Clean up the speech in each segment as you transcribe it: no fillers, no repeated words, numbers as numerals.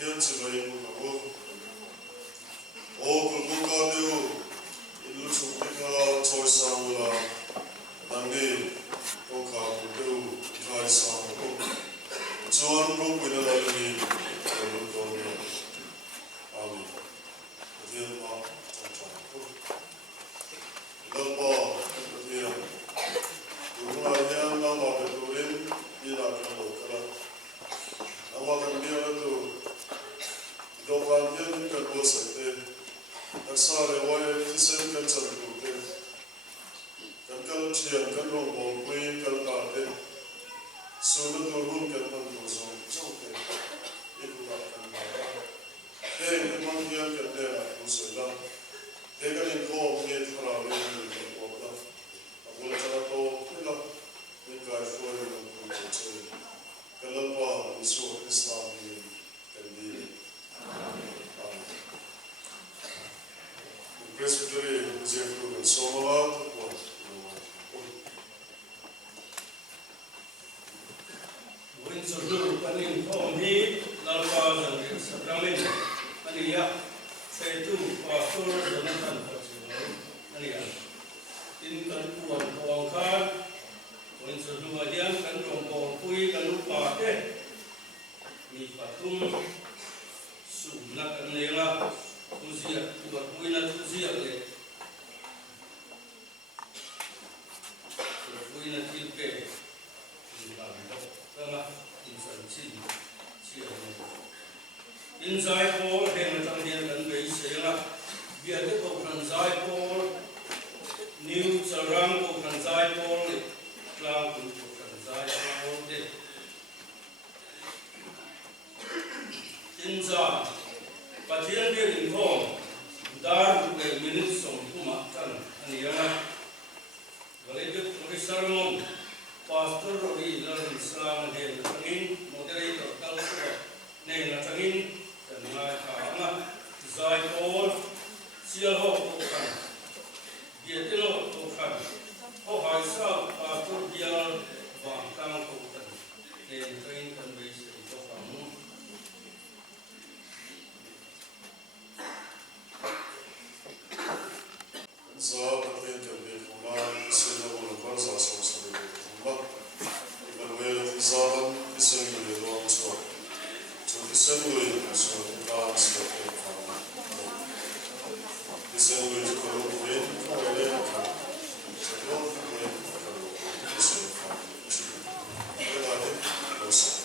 thiên chỉ vậy một cái ô cũng có điều in lúc chúng ta chơi sang là đang đi có cả một điều khai sang cũng chuan lúc bây giờ là đi lúc đó là amen thiên ma trong trong cũng lần bỏ thiên đúng là nhân đang bảo vệ tụi đến đi làm cái đồ cái đó đang bảo vệ đi là tụi đồ ăn nhân cần bớt sạch đi các sao để quay thì xem cần chọn đủ đi cần chiên cần lòng bông quy cần tạt đi số lượng đồ luôn cần bằng đồ dùng trong đi ít cũng cần bảo thế những món hiền cần để lại đồ sấy lắm thế cái này có nghe thằng nào lên được không đó muốn cho nó to thế là những cái phơi nó cũng chơi cái lần qua Isu Islam thì cần đi Presbytery Jeffrey and Somalat was when so do panin ko mi lalpa dan sakramen ania say to pastor Jonathan Pachuno ania in kan puan ko khan when so do adian kan rong ko pui kan lupa ke mi patum sumna kan lela Tuzia, buat puina tuzia le. Puina tilpe, tengah insan cin, cian. Insai pol, hengat tangian dan beisela. Biar tu bukan insai pol, new sarang bukan insai pol, klang bukan insai pol de. Insai. Patian dia info, dar ke minit som kuma kan, ani yang boleh dia tulis sermon, pastor rori dalam Islam dia tangin moderator kalau ne tangin dan mai kama zai pol sial ho kan, dia telo kan, ho hai sa pastor dia bang kang kan, ne tangin kan beis itu kamu. Zaa berarti jadi kumai sehingga boleh berzah sama-sama berkumpul. Ibarat zaman bisa menjadi doang suara. Jadi semua suara kita sebagai kawan. Bisa menjadi kalau boleh kalau boleh kalau boleh kalau bisa kawan. Jadi ada dosa.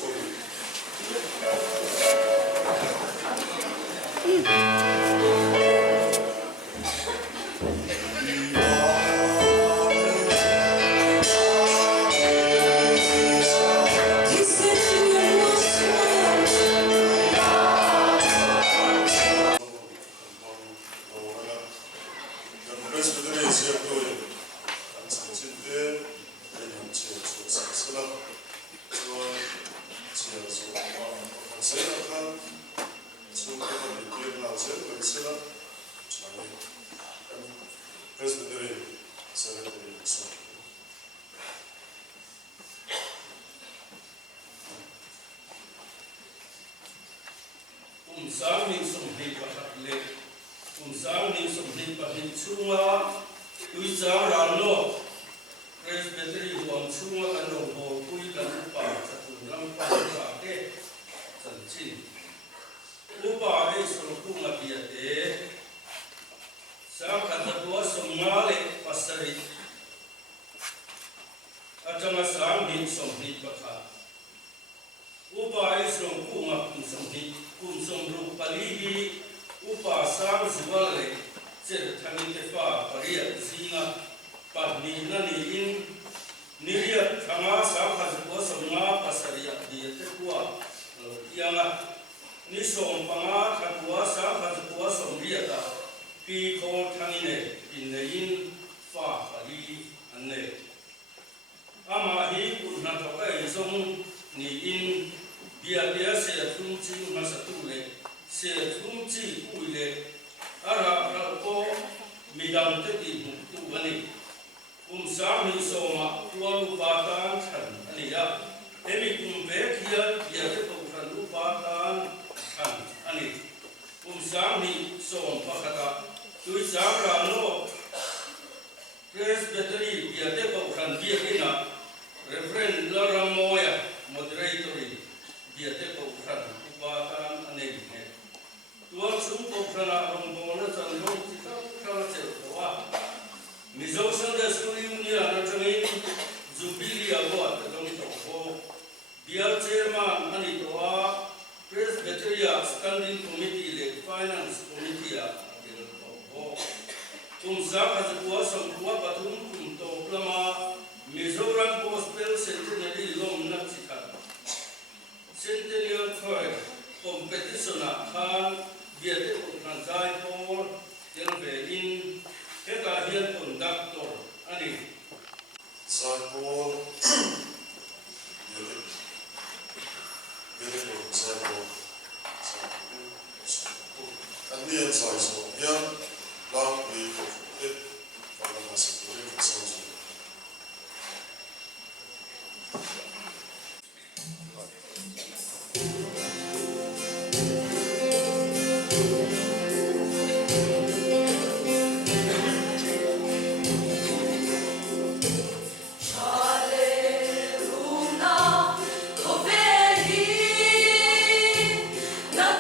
Sami soma tualu batan kan ania emi kumvek ya dia ke bukan lupa kan Sara no Presbytery biate ko kan biakina Reverend Laramoya moderatory biate ko kan ubatan anegi he tuan sum ko kana rombona sanong kita kala cerwa mizo Sunday School Union na changin Jubilee Award kadong to ho dia chairman ani toa Presbytery Standing Committee le Finance Committee Kumsa kazukua samkua patung kumto plama Mizoram Gospel Centenary Long Natsikat Centennial Fair Competition kan biate kontransai por tervein kita hian conductor ani Saipol biate saipol Andian saiso yan lang di it para masatuloy ang sanso. La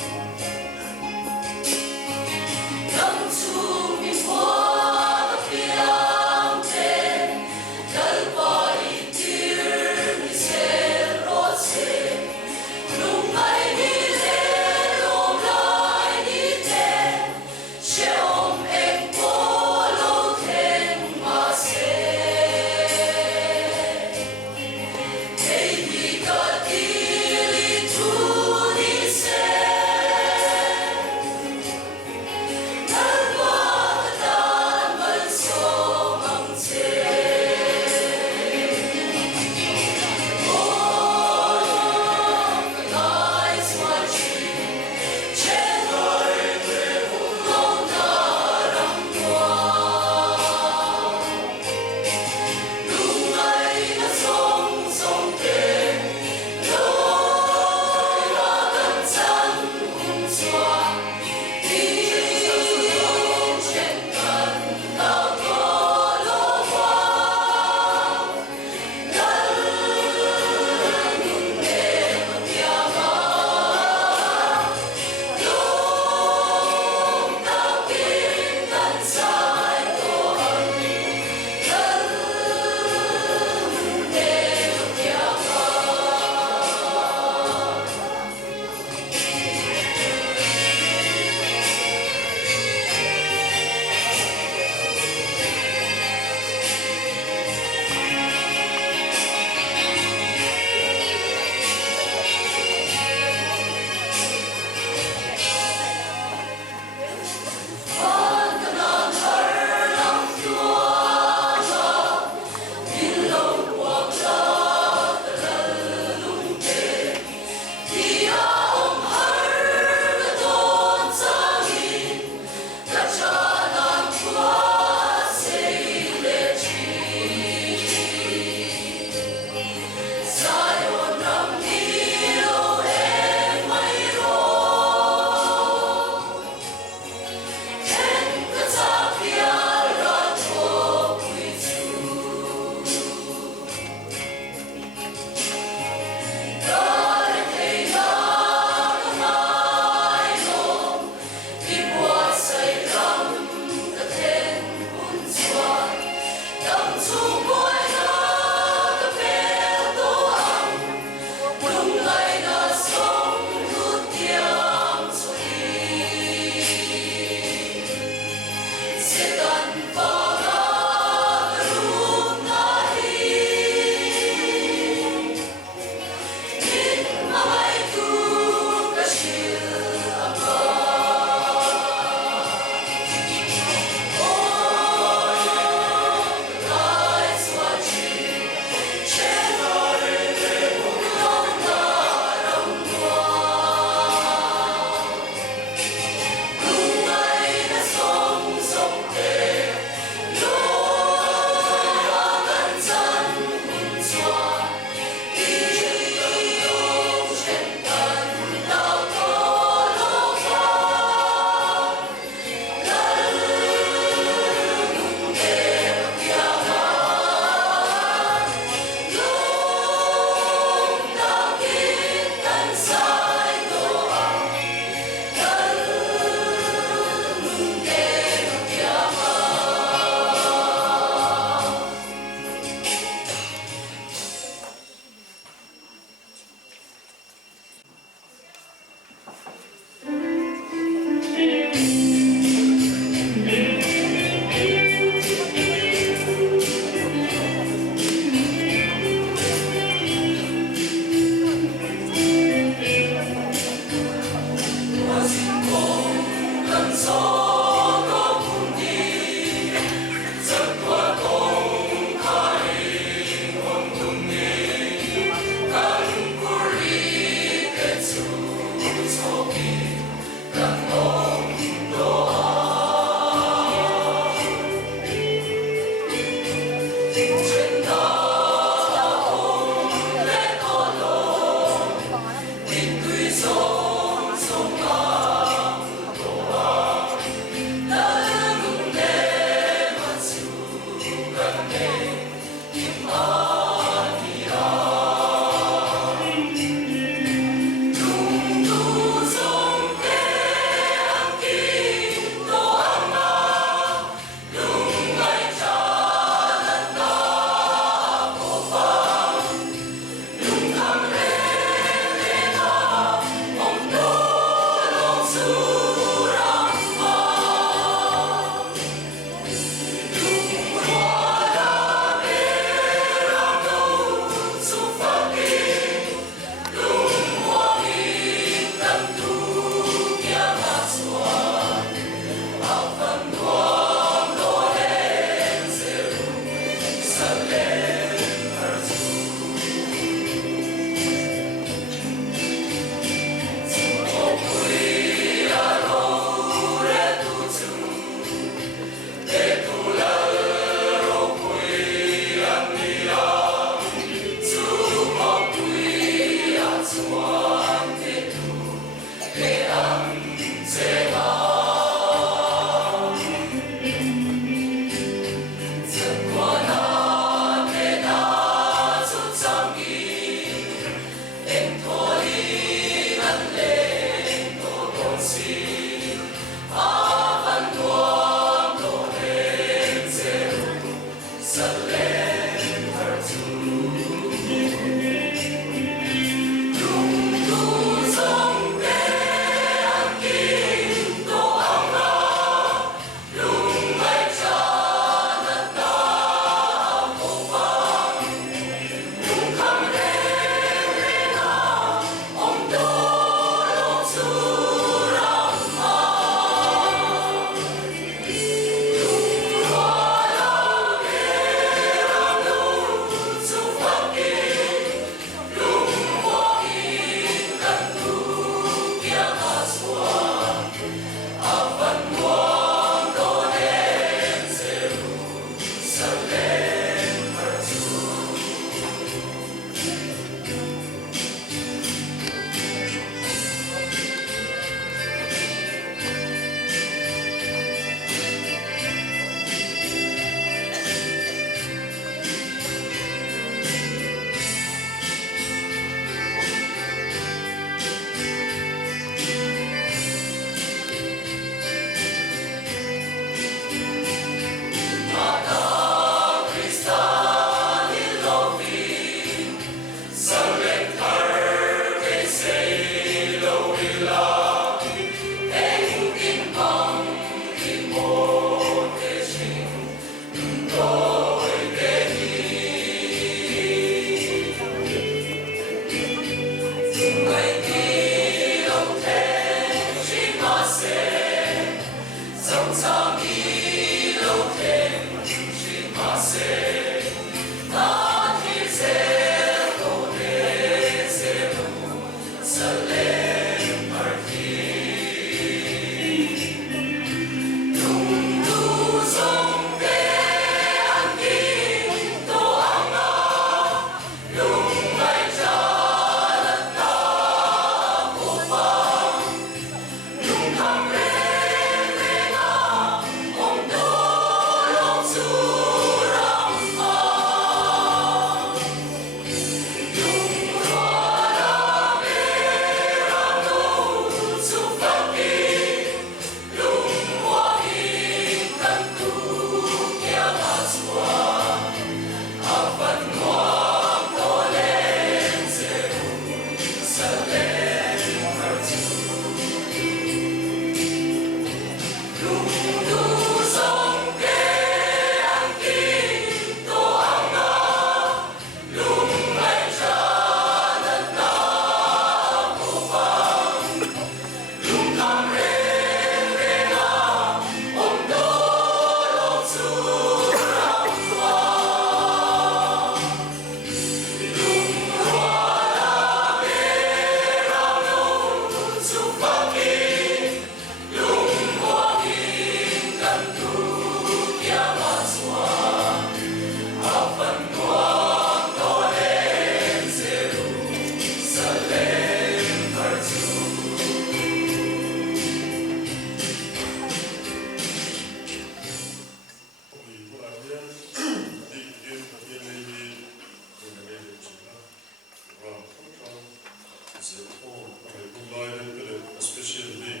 sẽ không cùng lại đến cái especially đến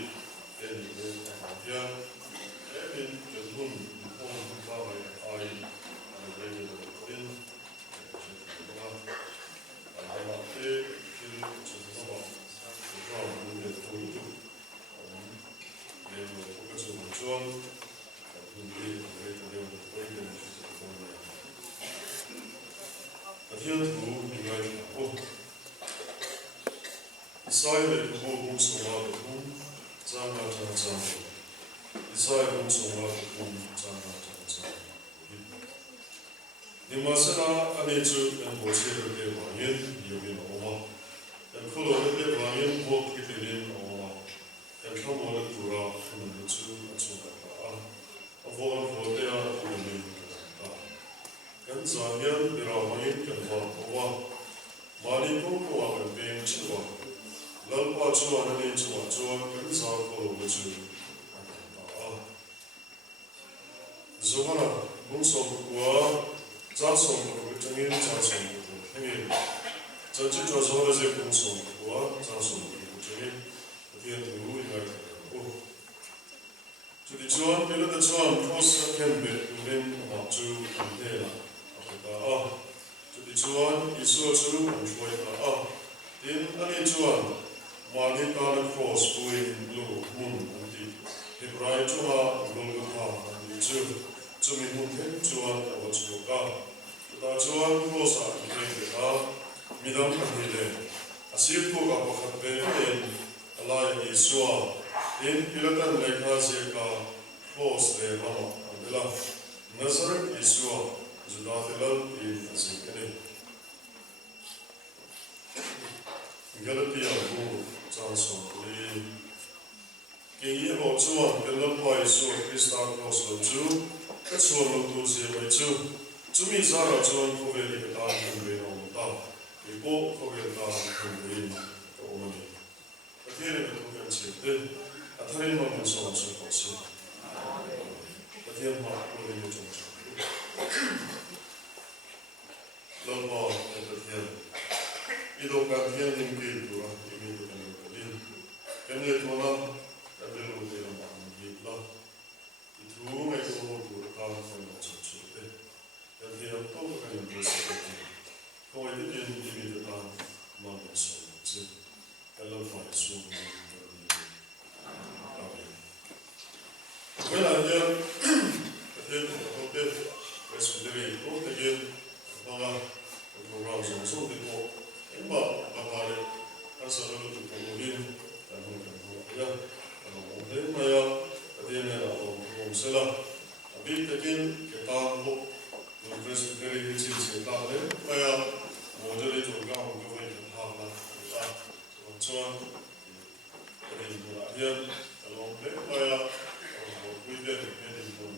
đến nhà đến cái thôn không ba ngày ai về đến đến mà thế thì chúng ta bảo cho mình để phối hợp để có cái sự hỗ trợ mình để đều phối hợp thiên thủ người ô Israel cũng cũng sống ở cũng trang là trang Israel cũng sống ở cũng trang là trang nhưng mà sẽ là anh ấy chú em bố sẽ được cái bảo hiểm nhiều cái mà ông em không lo được cái bảo hiểm vô cái tiền ông em không lo được đủ ra mình được chú cả vô thế à mình kan zanian birawangin kan wa mani ko ko wa kan ben chwa lal pa chwa na ni chwa kan za ko lo chu zomana bung so wa za so ko changin za so ko henge za chi chwa so la ze bung so wa za so ko changin tian tu ina ko chu di chuan pela da chuan cross kan be ren ma chu de la jadi cuan isu seru mencuai in ani cuan mani kana cross point lu mun nanti Hebrai cuma golgotha nanti cumi mun hen cuan awat cuka kita cuan cross ini kita midang kahile asir ko apa khatbe in Allah Yesua in pilatan lekha seka cross le lama andela Nazaret Yesua Judah telal di asikene. Galatia bu janson li. Kini ho chuan belal pai su Krista cross lo chu. Chuan lo tu se mai chu. Chumi zara chuan ko ve li ta kun ve no ta. Ipo ko ve ta kun ve ko mani. Atene ko kan che te. Atharin ma mun so so ko se. Atene ma ko le chu. Lama tertiada. Itu kajian yang kedua ini tu kan kalian. Kami itu mana kami lu dalam kita. Itu mereka mau berkata dengan sesuatu. Dan dia tahu kan yang bersesuatu. Kau itu ini tentang mana sesuatu. Kalau faham semua ini. Kalau ada hotel resmi hotel Mama, orang so itu, emang bakal asal itu kemudian dan ya, kemudian saya tadi ni orang selah, tapi tekin kita mau berproses dari kecil kita ni, saya modal itu juga untuk kita lah, macam dari mulanya, kalau saya kita ini pun,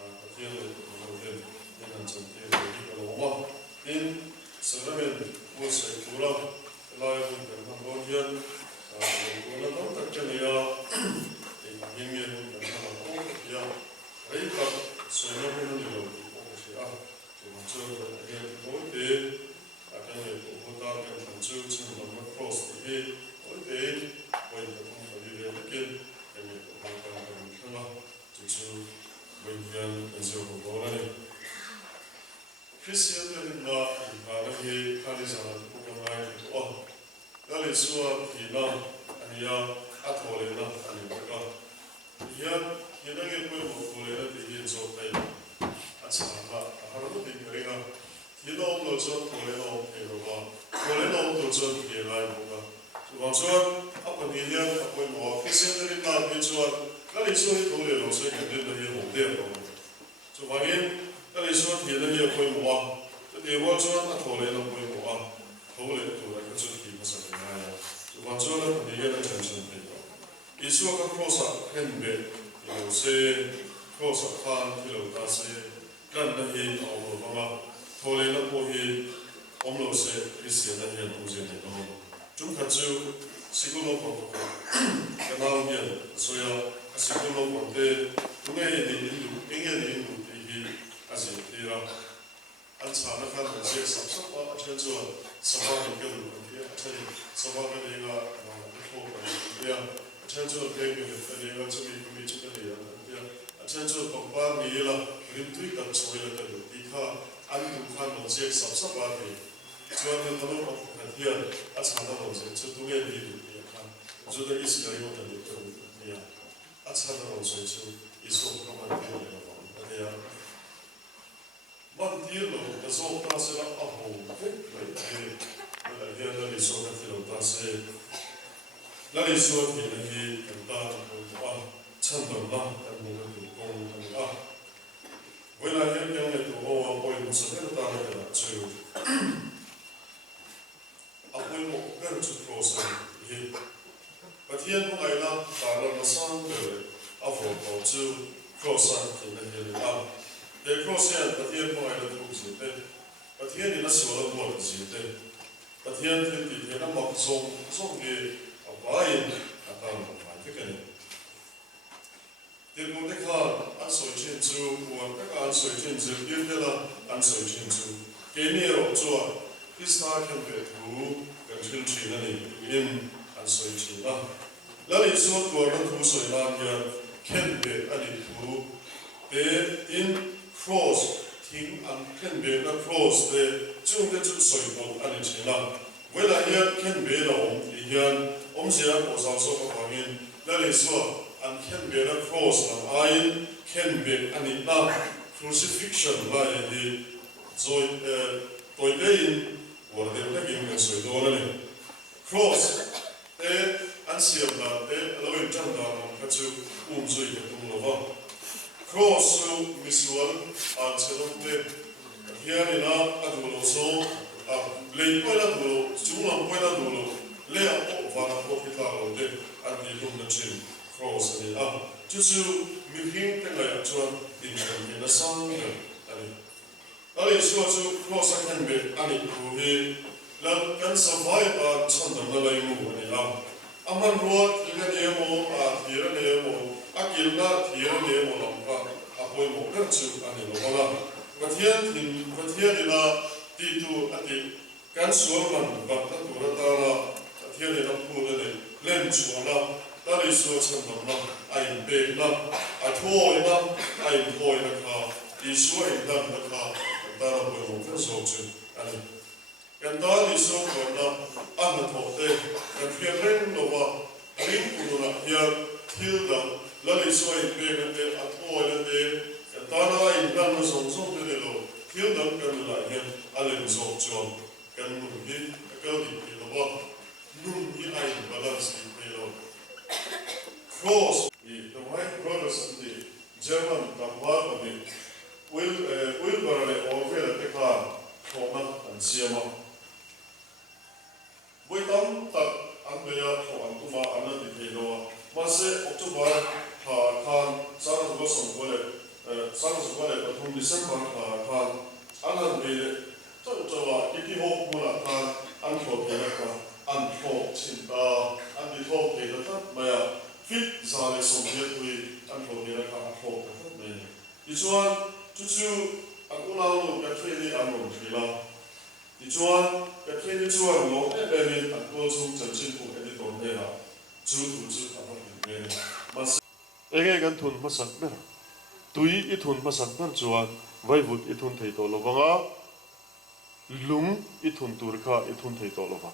tapi kemudian dengan cantik kalau in sebenarnya musik kurang lain dengan kemudian kalau tahu tak ya ini dengan kalau ya mereka semua pun juga fokusnya macam yang boleh akan itu kita akan mencuri dengan cross ini boleh boleh kita mungkin ini akan kita cuci bagian menjauh boleh Kristian na ibadah kali zaman bukan lain itu dari suatu hina ania atau lena ania mereka dia yang pun boleh nanti dia zotai acara harus diberikan dia orang tu boleh orang Eropa boleh orang tu dia lain bukan macam apa dia apa mau Kristian dari na bijuan dari suatu boleh orang saya kerja dia hotel so bagian Kali suat dia ni apa yang buat, jadi buat suat atau leh apa yang buat, boleh tu lah kerja di masa kini. Buat suat dia ni macam itu. Isu akan proses hembe, itu se proses kan kalau tak se kan dah ini awal bapa, boleh nak boleh omlo se isi dah yang ujian itu. Cuma kerja sekolah pun, kenal dia, soalnya sekolah pun deh, tunai ini, ini Asyik dia, antara kan masih sabtu apa macam tu, sabtu minggu dia chen so ba ka ni nga ko ka ya chen chu pe ni ka ni nga chu mi chu ka ni ya chen chu ko ba ni la rim tui ka choi la ka ti kha an du kha no je sab sab ba ni chuan ni thalo ko ka hian a cha na lo je chu tu nge ni ni kha chu da is ka yo ta ni to ya a cha na lo je chu iso ka ma ni ni ya man dir lo da so ta se la a ho ke la hian la ni so ka ti lo ta se la ni so ki na hi ka ta ko chan dam la ka ni ka tu kong ka when I hear young at the whole boy was a little down at that too. I will go to cross him. But here, when I love the sun, I will to cross in the hill. They cross here, but here, when I love it. But here, in a sort of what is it? But here, the number song, a buying a town of my picking. They go the car, and so it to one, and so it into give the and so it into. Gave me a joy. This time can be who can tree in and so it in. Let it so go on to so in can be added who they in cross thing and can be a cross the two get to so and it's in. Well, I hear can be the here, Omsia was also coming. Let it so. And can be a cross, and I can be an crucifixion by the toilein or the legging and so on. Cross, and see that the Lord Janda, Katu, Umzui, Umlova. Cross, Miss One, and Sedonte, here in our so, lay Poladolo, Juna Poladolo, lay up Vana Popitaro, and the Lunatin. Cross and just to him like in the sun. I saw to cross a can be any who can survive at Santa Malayu. A man wrote in the name of here name a gilda here name a poem of virtue and in Lola. But here in a T2 at the Gansuan, but not to Ratana, here in a pool lens. That is what I am big enough. I toy enough. I am toy in the car. Is showing them the car. And that I will so too. And that is so good enough. I'm not hot there. And we are ring over. Ring Puduna here. Hilda. Let it so big and there. A toy and there. And that I am done as on so little. Hilda can like him. I live so John. Can move him. A girl in the walk. Noon he I balance in the cross, the white brothers and the German Tampa of the Wilbur over the car, Toma and Siama. We don't that Andrea for Antuma and the Pinoa. Masse October, Khan, San Gosson Wallet, San Wallet, but whom December, Khan, Alan Bede, Totoa, Iki Hope Mula Khan, and for Peleka, and for Tinta, and the Hope Peleka, Maya. Fit Zale Soviet and for the Hope. This one, Tutu, Akunao, Katrini, and Montreal. This one, Katrini, two and more, and then and go to Chanchipo and the Tornera. Two about the Again, Tun Masakber. Tui itun Masakber Juan, Vaivut itun Taitolova, Lung itun Turka itun Taitolova.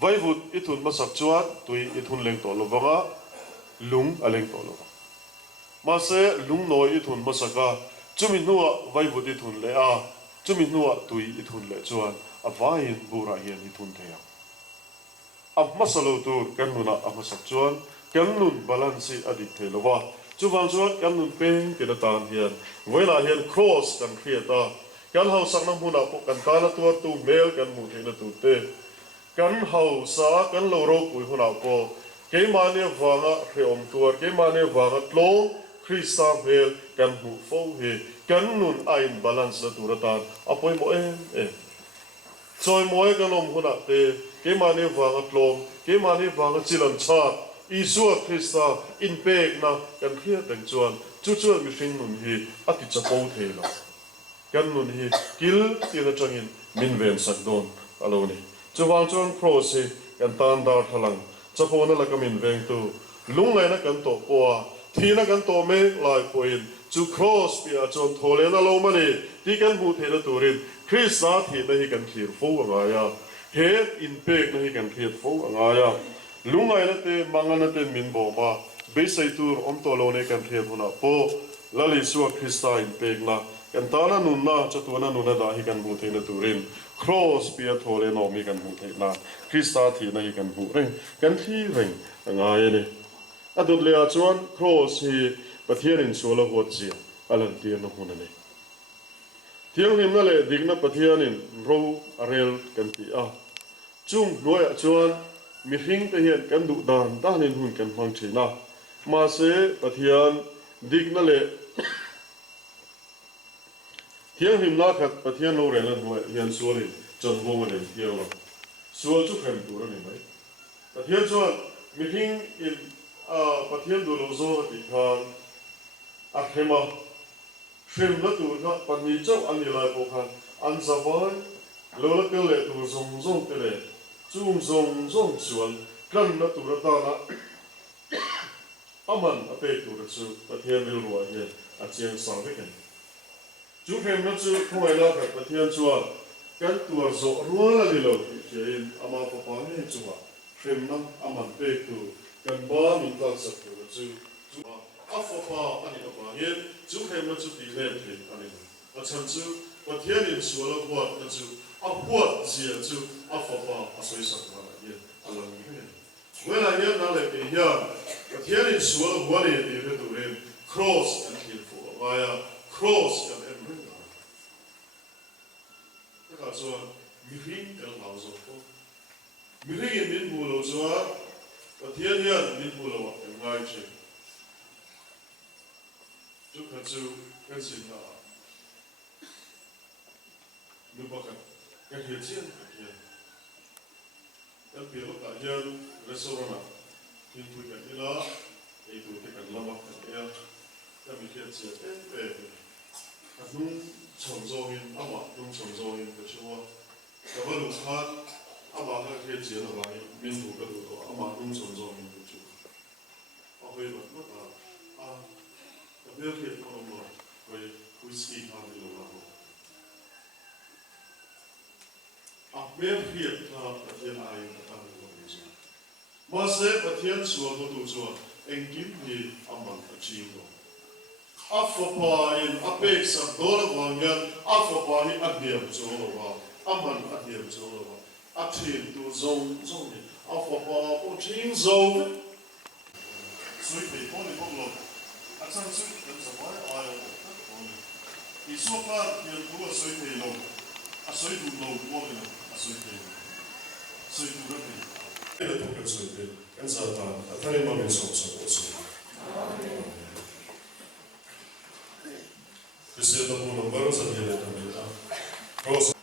Vaivut itun masak chuan tui itun leng to lovanga lung aleng to lova mase lung noi itun masaka chumi nuwa vaivut itun le a chumi nuwa tui itun le chuan avain bura hian itun thea ab masalo tur kanuna amasak chuan kanun balansi adik the lova chuwang chuan kanun pen kedatan hian voila hian cross kan khiata kan hau sakna huna po kan kana tur tu mel kan mu thena tu te kan hau sa kan lo ro pui huna ko ke mane wanga reom tur ke mane wanga tlo Krista mel kan mu fo he kan nun ain balance na turatan apoi mo choi moi kan om huna te ke mane wanga tlo ke mane wanga chilam cha Isua Krista in pek na kan khia tang chuan chu chu mi hring nun hi ati chapo the lo kan nun hi kil ti na changin min ven sak don alo ni chuwang chuan cross hi kan tan dar thalang chapona la kamin veng tu lungai na kan to poa thina kan to me lai poin chu cross pia chon thole na lo mani ti kan bu the na turin krista thi na hi kan thir fo anga ya he impact na hi kan thir fo anga ya lungai na te mangana te min bo ma be sai tur om to lo ne kan thir huna po lali suwa krista impact na kan tana nun na chatuana nun na da hi kan bu the na turin cross pia thole no mi kan bu the na krista thi na hi kan bu reng kan thi reng anga ya ni adut le chuan cross hi pathian in sola hot chi alan ti na hunane thiang nim na le digna pathian in ro arel kan ti a chung noya chuan mi hring te hian kan du dan dan in hun kan mang thina ma se pathian digna le thiang nim na khat pathian lo re la noya hian suali chon bo ne thiang lo sual chu khem tu ni mai pathian chuan mi hring in pathian du lo zo ti khan a khema shem la tu kha pani chau an ni lai bo khan an zawai lo la ke le tu zong zong te le chung zong zong sual kan na tu ra ta na aman a pe tu ra chu pathian bil ruwa hi a chiang sang ve kan chu khem na chu khoi la kha pathian chuan kan tu zo ruwa la ni lo ti in ama pa pa ni chu wa khem na aman pe tu kan ba min ta sa tu ra chu afopa ani apa hian chu khem na chu ti le thin ani a chan chu pathian in suala buat na chu a buat zia chu afopa a soi sak na hian alang ni hian wela hian na le pe hian pathian in suala buat ni ti re tu ren cross and hill for via cross kan em ring ta ka chuan mi hring kan lau zo ko mi hring in min bu lo chuan pathian hian min bu lo kan ngai che chu kha chu kan sin na nu ba kan he chen hian kan pi lo ta hian restaurant tin tu kan ila ei tu te kan lama kan ya kan mi hian che pe kan nu chong zo hin ama nu chong zo hin ka chuwa ka ba lu khan ama ka he che na ba min tu ka du to ama nu chong zo hin ka chu a hoi ba ma ta a Meer hier van omlaag, waar je whisky aan de loop meer hier klaar dat je aan de loop is. Maar ze wat hier zo wat doet zo, en kim die amman achieve. Afapa in apex at dollar wangan, afapa in adiem zo loop, amman adiem zo loop. Achieve to zong zong, afapa oching zong. Sweet me, only one look. Asan su dan sabay ayaw ko. Isopa yang dua soy telo. Asoy dulo wala na asoy telo. Soy dulo ni. Ito to kan soy telo. Kan sa ta tayo mamin sa so. Kasi ito po ng baro sa dila kami ta. Cross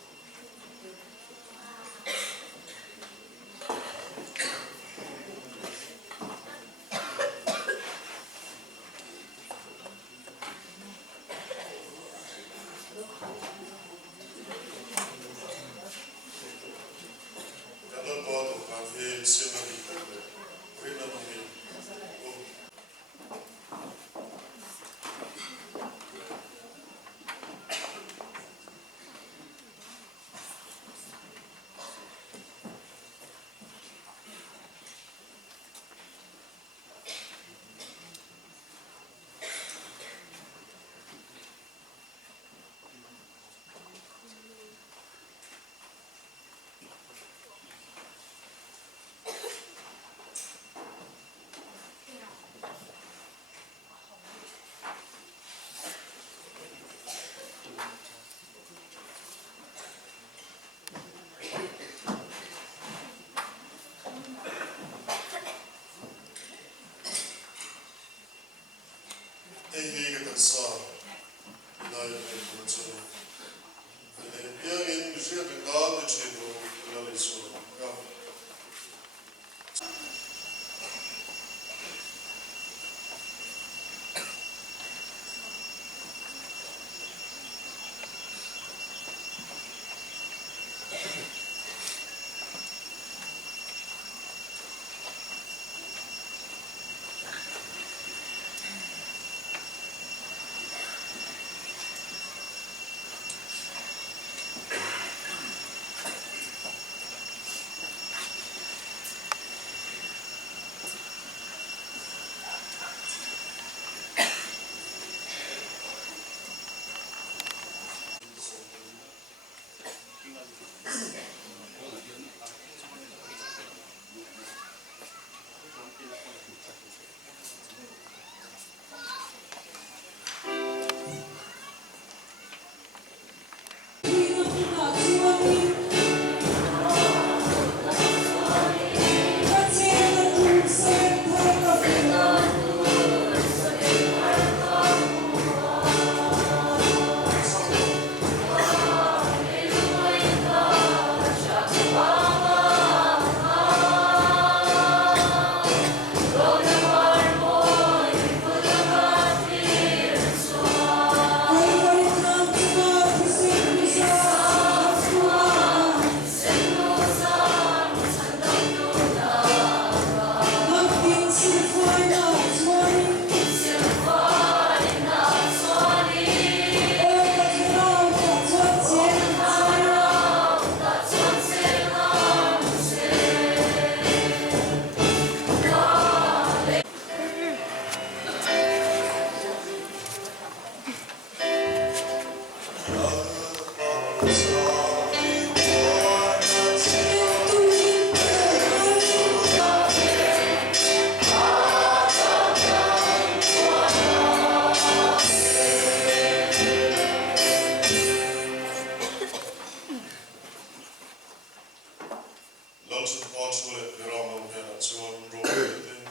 to the parts where there are no piano, so I'm rolling.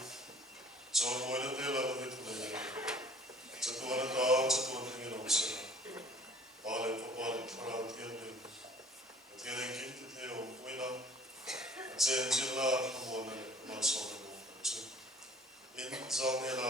So I'm going to tell a bit of it. It's a two and a half, it's a two and a half. Pale for pale for out here. But here they get it here on Wina. And say, until that, I'm on the Mason. In Zangela.